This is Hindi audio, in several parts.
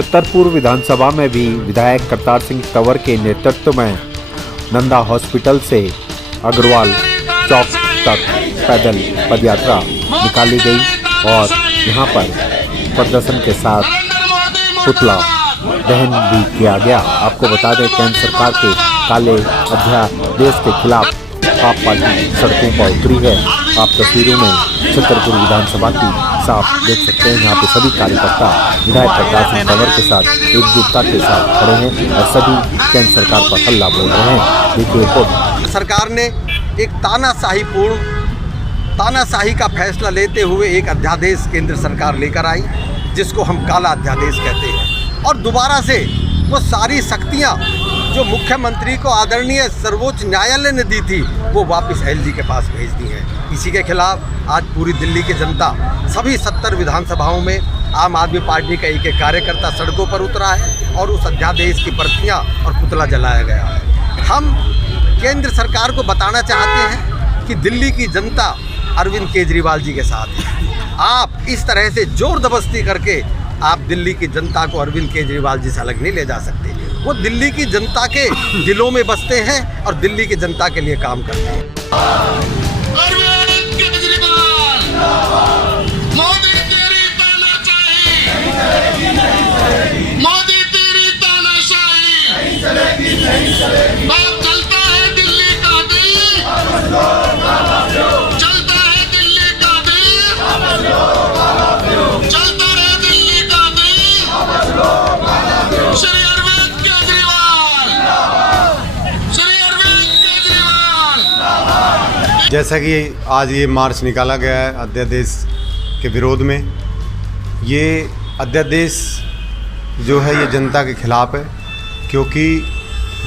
छतरपुर विधानसभा में भी विधायक करतार सिंह तंवर के नेतृत्व में नंदा हॉस्पिटल से अग्रवाल चौक तक पैदल पदयात्रा निकाली गई और यहां पर प्रदर्शन के साथ पुतला दहन भी किया गया। आपको बता दें, केंद्र सरकार के काले अध्यादेश के खिलाफ आप पार्टी सड़कों पर उतरी है। आप तस्वीरों में छतरपुर विधानसभा की साफ देख सकते हैं। यहाँ पे सभी कार्यकर्ता विधायक करतार सिंह तंवर के साथ एकजुटता के साथ खड़े हैं और सभी केंद्र सरकार पर हल्ला बोल रहे हैं। देखिए रिपोर्ट। सरकार ने एक तानाशाही का फैसला लेते हुए एक अध्यादेश केंद्र सरकार लेकर आई, जिसको हम काला अध्यादेश कहते हैं, और दोबारा से वो सारी शक्तियाँ जो मुख्यमंत्री को आदरणीय सर्वोच्च न्यायालय ने दी थी वो वापस एलजी के पास भेज दी है। इसी के खिलाफ आज पूरी दिल्ली की जनता सभी 70 विधानसभाओं में आम आदमी पार्टी का एक कार्यकर्ता सड़कों पर उतरा है और उस अध्यादेश की प्रतियां और पुतला जलाया गया है। हम केंद्र सरकार को बताना चाहते हैं कि दिल्ली की जनता अरविंद केजरीवाल जी के साथ है। आप इस तरह से जोर जबरदस्ती करके आप दिल्ली की जनता को अरविंद केजरीवाल जी से अलग नहीं ले जा सकते। वो दिल्ली की जनता के दिलों में बसते हैं और दिल्ली की जनता के लिए काम करते हैं। अरविंद केजरीवाल, मोदी तेरी तानाशाही, मोदी तेरी तानाशाही, बात चलता है दिल्ली का दिल, चलता है दिल्ली का दिल, चलता है दिल्ली का दिल। श्री जैसा कि आज ये मार्च निकाला गया है अध्यादेश के विरोध में, ये अध्यादेश जो है ये जनता के खिलाफ है, क्योंकि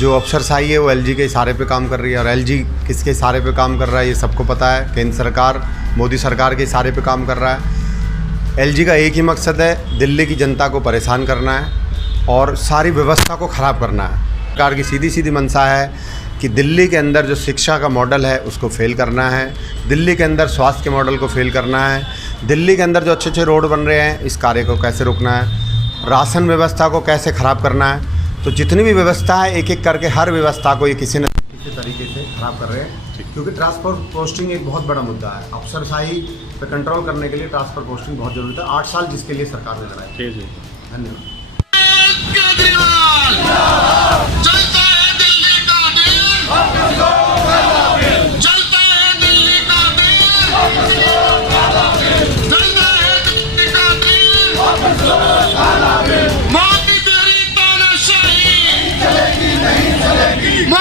जो अफसरशाही है वो एलजी के इशारे पे काम कर रही है। और एलजी किसके इशारे पे काम कर रहा है ये सबको पता है। केंद्र सरकार मोदी सरकार के इशारे पे काम कर रहा है। एलजी का एक ही मकसद है, दिल्ली की जनता को परेशान करना है और सारी व्यवस्था को ख़राब करना है। सरकार की सीधी सीधी मंशा है कि दिल्ली के अंदर जो शिक्षा का मॉडल है उसको फेल करना है, दिल्ली के अंदर स्वास्थ्य के मॉडल को फेल करना है, दिल्ली के अंदर जो अच्छे अच्छे रोड बन रहे हैं इस कार्य को कैसे रोकना है, राशन व्यवस्था को कैसे ख़राब करना है। तो जितनी भी व्यवस्था है एक एक करके हर व्यवस्था को ये किसी न किसी तरीके से ख़राब कर रहे हैं, क्योंकि ट्रांसफर पोस्टिंग एक बहुत बड़ा मुद्दा है। अफसरशाही पर कंट्रोल करने के लिए ट्रांसफर पोस्टिंग बहुत जरूरी है। 8 साल जिसके लिए सरकार ने लड़ाई। धन्यवाद।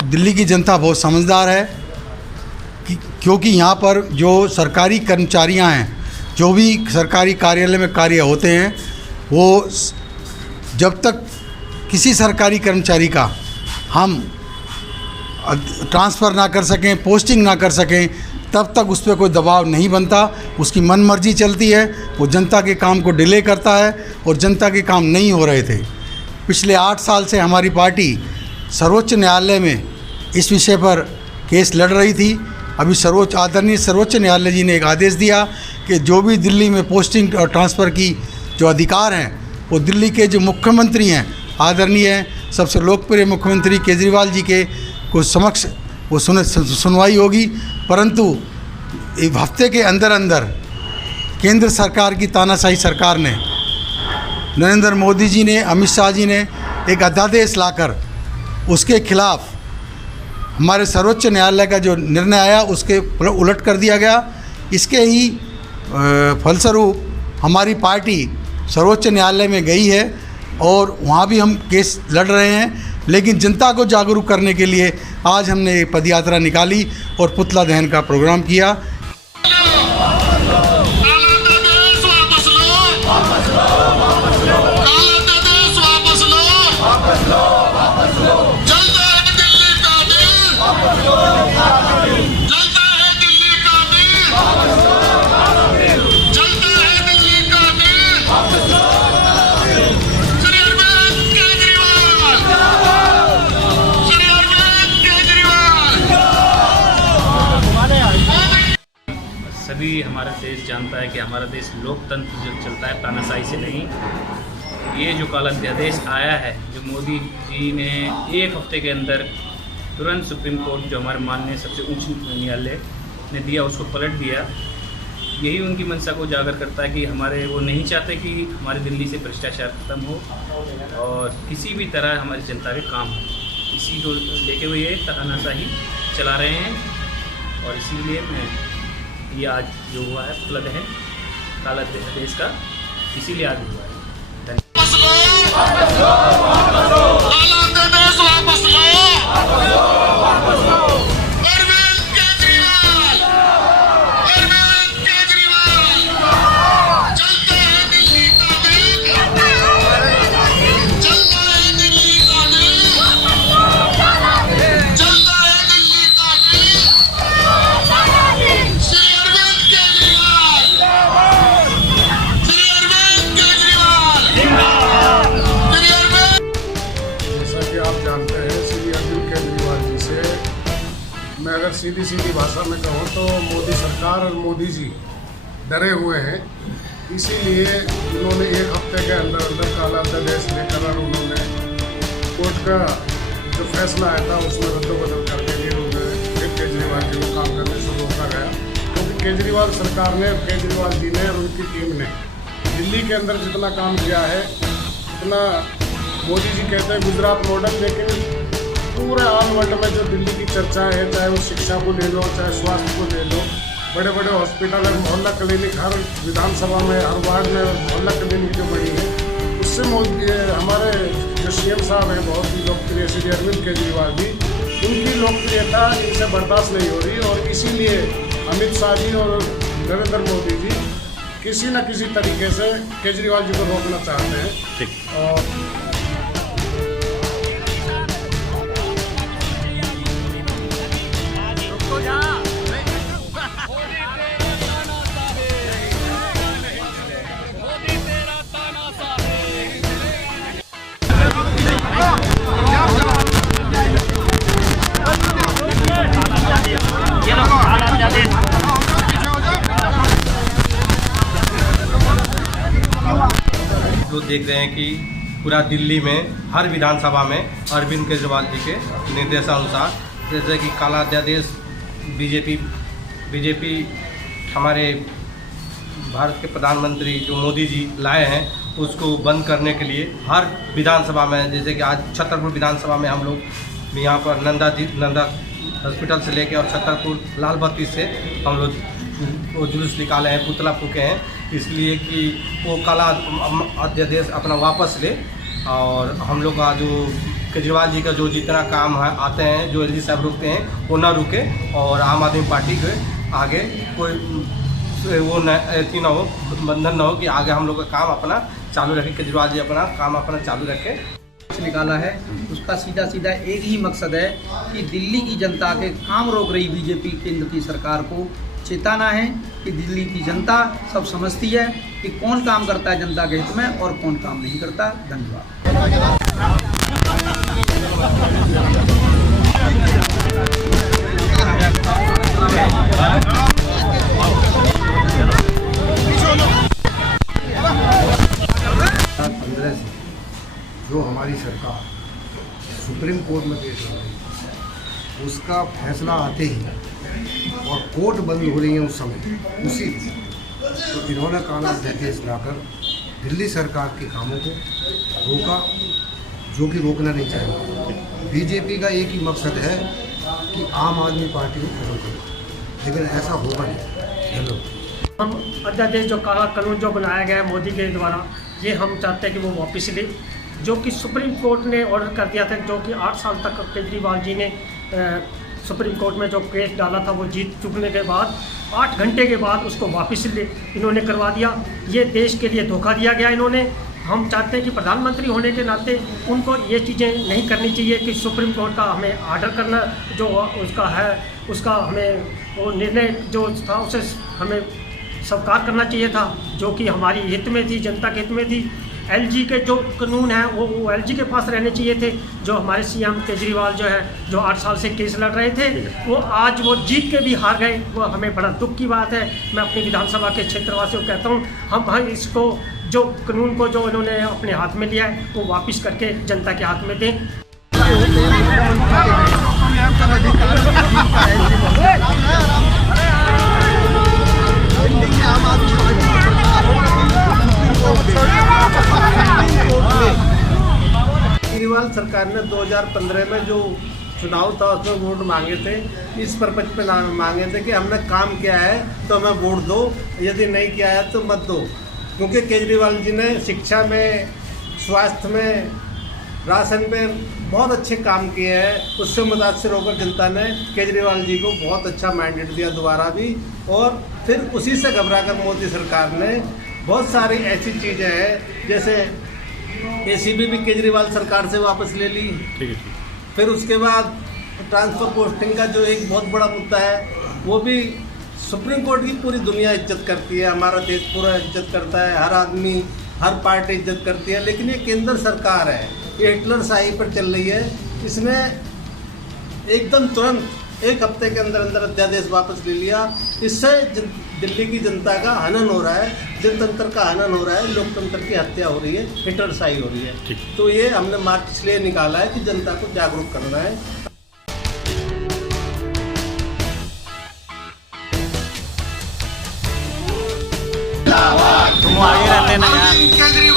दिल्ली की जनता बहुत समझदार है क्योंकि यहाँ पर जो सरकारी कर्मचारियाँ हैं, जो भी सरकारी कार्यालय में कार्य होते हैं, वो जब तक किसी सरकारी कर्मचारी का हम ट्रांसफ़र ना कर सकें, पोस्टिंग ना कर सकें, तब तक उस पर कोई दबाव नहीं बनता। उसकी मनमर्जी चलती है, वो जनता के काम को डिले करता है और जनता के काम नहीं हो रहे थे। पिछले 8 साल से हमारी पार्टी सर्वोच्च न्यायालय में इस विषय पर केस लड़ रही थी। अभी आदरणीय सर्वोच्च न्यायालय जी ने एक आदेश दिया कि जो भी दिल्ली में पोस्टिंग और ट्रांसफ़र की जो अधिकार हैं वो दिल्ली के जो मुख्यमंत्री हैं, आदरणीय सबसे लोकप्रिय मुख्यमंत्री केजरीवाल जी के को समक्ष वो सुनवाई होगी। परंतु एक हफ्ते के अंदर अंदर केंद्र सरकार की तानाशाही सरकार ने, नरेंद्र मोदी जी ने, अमित शाह जी ने एक अध्यादेश लाकर उसके खिलाफ हमारे सर्वोच्च न्यायालय का जो निर्णय आया उसके उलट कर दिया गया। इसके ही फलस्वरूप हमारी पार्टी सर्वोच्च न्यायालय में गई है और वहाँ भी हम केस लड़ रहे हैं। लेकिन जनता को जागरूक करने के लिए आज हमने पदयात्रा निकाली और पुतला दहन का प्रोग्राम किया। सभी हमारा देश जानता है कि हमारा देश लोकतंत्र जो चलता है तानाशाही से नहीं, ये जो काला अध्यादेश आया है, जो मोदी जी ने एक हफ्ते के अंदर तुरंत सुप्रीम कोर्ट, जो हमारे माननीय सबसे उच्च न्यायालय ने दिया, उसको पलट दिया, यही उनकी मंशा को उजागर करता है कि वो नहीं चाहते कि हमारे दिल्ली से भ्रष्टाचार खत्म हो और किसी भी तरह हमारी जनता के काम हो। इसी को लेके हुए ये तानाशाही चला रहे हैं और इसीलिए ये आज जो हुआ है पलट है काला अध्यादेश का, इसीलिए आज हुआ है। काला अध्यादेश वापस लो। अरविंद केजरीवाल चलता है दिल्ली का दिल, चलता है दिल्ली का दिल, चलता है दिल्ली का दिल। श्री अरविंद केजरीवाल, श्री अरविंद केजरीवाल, श्री अरविंद। जैसा कि आप जानते हैं, श्री अरविंद केजरीवाल जी से मैं अगर सीधी भाषा में कहूँ तो मोदी सरकार और मोदी जी डरे हुए हैं। इसीलिए उन्होंने एक हफ्ते के अंदर काला अध्यादेश लेकर और उन्होंने कोर्ट का जो फैसला आया था उसमें रद्दोबदल करके लिए उन्होंने फिर केजरीवाल जी को काम करने से रोका गया, क्योंकि केजरीवाल सरकार ने, केजरीवाल जी ने और उनकी टीम ने दिल्ली के अंदर जितना काम किया है उतना मोदी जी कहते हैं गुजरात मॉडल, लेकिन पूरे ऑल वर्ल्ड में जो दिल्ली की चर्चा है, चाहे वो शिक्षा को ले लो, चाहे स्वास्थ्य को ले लो, बड़े बड़े हॉस्पिटल और मोहल्ला क्लिनिक हर विधानसभा में, हर वार्ड में मोहल्ला क्लिनिक जो बड़ी है, उससे मोदी हमारे जो सीएम साहब हैं बहुत ही लोकप्रिय श्री अरविंद केजरीवाल जी, उनकी लोकप्रियता इनसे बर्दाश्त नहीं हो रही और इसीलिए अमित शाह जी और नरेंद्र मोदी जी किसी न किसी तरीके से केजरीवाल जी को रोकना चाहते हैं। और लोग देख रहे हैं कि पूरा दिल्ली में हर विधानसभा में अरविंद केजरीवाल जी के निर्देशानुसार, जैसे कि काला अध्यादेश बीजेपी हमारे भारत के प्रधानमंत्री जो मोदी जी लाए हैं, उसको बंद करने के लिए हर विधानसभा में, जैसे कि आज छतरपुर विधानसभा में हम लोग यहाँ पर नंदा हॉस्पिटल से लेके और छतरपुर लाल बत्ती से हम लोग वो जुलूस निकाले हैं, पुतला फूके हैं, इसलिए कि वो काला अध्यादेश अपना वापस ले और हम लोग का जो केजरीवाल जी का जो जितना काम है आते हैं, जो एलजी साहब रुकते हैं वो ना रुके और आम आदमी पार्टी के आगे कोई वो ऐसी ना हो, बंधन ना हो कि आगे हम लोग का काम अपना चालू रखे, केजरीवाल जी अपना काम अपना चालू रखे। निकाला है उसका सीधा एक ही मकसद है कि दिल्ली की जनता के काम रोक रही बीजेपी केंद्र की सरकार को चेताना है कि दिल्ली की जनता सब समझती है कि कौन काम करता है जनता के हित में और कौन काम नहीं करता। धन्यवाद। जो हमारी सरकार सुप्रीम कोर्ट में पेश हो रही है, उसका फैसला आते ही और कोर्ट बंद हो रही है उस समय, उसी तो इन्होंने काला अध्यादेश लाकर दिल्ली सरकार के कामों को रोका, जो कि रोकना नहीं चाहिए। बीजेपी का एक ही मकसद है कि आम आदमी पार्टी को खत्म करो, लेकिन ऐसा होगा नहीं। हेलो, हम अध्यादेश जो काला कानून जो बनाया गया है मोदी के द्वारा, ये हम चाहते हैं कि वो वापस ले, जो कि सुप्रीम कोर्ट ने ऑर्डर कर दिया था, जो कि 8 साल तक केजरीवाल जी ने सुप्रीम कोर्ट में जो केस डाला था वो जीत चुकने के बाद 8 घंटे के बाद उसको वापस ले इन्होंने करवा दिया। ये देश के लिए धोखा दिया गया इन्होंने। हम चाहते हैं कि प्रधानमंत्री होने के नाते उनको ये चीज़ें नहीं करनी चाहिए कि सुप्रीम कोर्ट का हमें आर्डर करना जो उसका है, उसका हमें वो निर्णय जो था उसे हमें स्वीकार करना चाहिए था, जो कि हमारी हित में थी, जनता के हित में थी। एलजी के जो कानून हैं वो एलजी के पास रहने चाहिए थे। जो हमारे सीएम केजरीवाल जो है, जो 8 साल से केस लड़ रहे थे, वो आज वो जीत के भी हार गए। वो हमें बड़ा दुख की बात है। मैं अपनी विधानसभा के क्षेत्रवासियों को कहता हूँ, हम इसको जो कानून को जो उन्होंने अपने हाथ में लिया है वो वापस करके जनता के हाथ में दें। केजरीवाल सरकार ने 2015 में जो चुनाव था उसमें वोट मांगे थे, इस पर्पज पे मांगे थे कि हमने काम किया है तो हमें वोट दो, यदि नहीं किया है तो मत दो। क्योंकि केजरीवाल जी ने शिक्षा में, स्वास्थ्य में, राशन में बहुत अच्छे काम किए हैं। उससे मुतासर होकर जनता ने केजरीवाल जी को बहुत अच्छा मैंडेट दिया दोबारा भी, और फिर उसी से घबराकर मोदी सरकार ने बहुत सारी ऐसी चीज़ें हैं, जैसे ACB भी केजरीवाल सरकार से वापस ले ली। फिर उसके बाद ट्रांसफ़र पोस्टिंग का जो एक बहुत बड़ा मुद्दा है वो भी सुप्रीम कोर्ट की पूरी दुनिया इज्जत करती है, हमारा देश पूरा इज्जत करता है, हर आदमी हर पार्टी इज्जत करती है। लेकिन ये केंद्र सरकार है, ये हिटलर शाही पर चल रही है। इसने एकदम तुरंत 1 हफ्ते के अंदर अंदर अध्यादेश वापस ले लिया। इससे दिल्ली की जनता का हनन हो रहा है, जनतंत्र का हनन हो रहा है, लोकतंत्र की हत्या हो रही है, हिटलर शाही हो रही है। तो ये हमने मार्च इसलिए निकाला है कि जनता को जागरूक करना है। तुम आगे रहते ना यार।